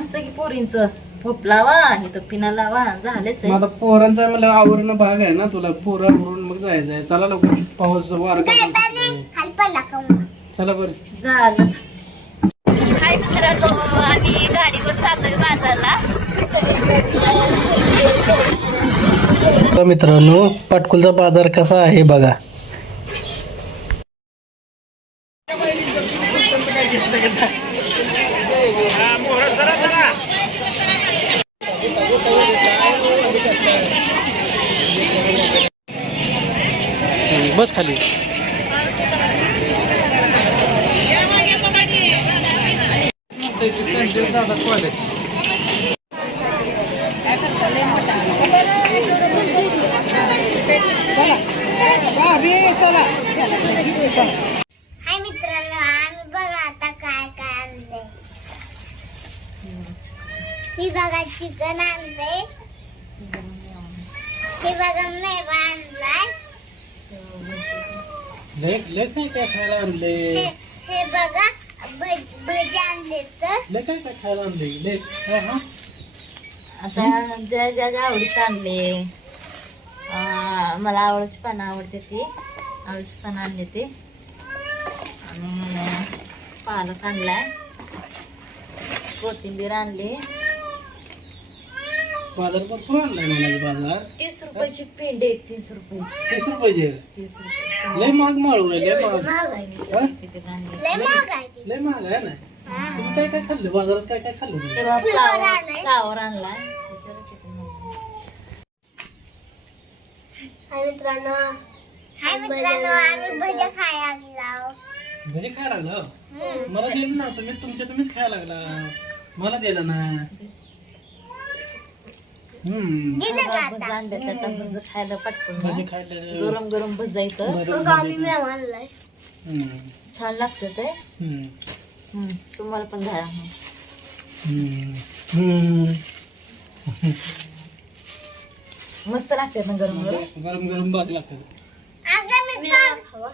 असतं की पोरींचं भोप लावा इथं पिना लावा झालेच आहे. मला पोरांचा मला आवरणं भाग आहे ना तुला पोरं आवरून मग जायचंय चला लवकर पाऊस वार चला बरं झालंच. हाय मित्रांनो आम्ही गाडीवर चाललोय बाजारला. मित्रांनो पाटकुलचा बाजार कसा आहे बघा. बस खाली हाय मित्रांनो आम्ही बघा आता काय काय आणलंय. ही बघा चिकन आणलंय. हे बघा मेवा आणलाय. काय खायला आणले हे बघा भजी आणले तर काय खायला आणले आता ज्या ज्या आवडीचं आणले. मला आवळूची पानं आवडते ती आवळूची पानं आणले ते आणि पालक आणलाय. कोथिंबीर आणली. बाजार भरपूर आणलाय मला बाजार 30 रुपयाची पेंडी आहे. 30 रुपयाची 30 रुपयाचे 30 रुपये लय महाग माळू आहे लय महाग महाग आहे हा? किती आणले. लय महाग आहे ती. लय महाग आहे ना. तुम्ही काय काय खाल्लं बाजारात काय काय खाल्लं तुम्ही? तेव्हा फ्लावर आणलाय. फ्लावर आणलाय. त्याच्यावर किती महाग आहे. हाय मित्रांनो आम्ही भजी खायला लागलो. भजी खायला लागला मला दिलं ना तुम्हीच खायला लागला मला दिलं ना. दिलं का भज आता? आणले तर भज खायला पटकन भजी ना. खायला गरम गरम भजायचं आम्ही मेवा आणलाय. छान लागतं ते. तुम्हाला पण घ्या. मस्त लागते ना गरम गरम. गरम गरम भारी लागतं. अगं मित्रांनो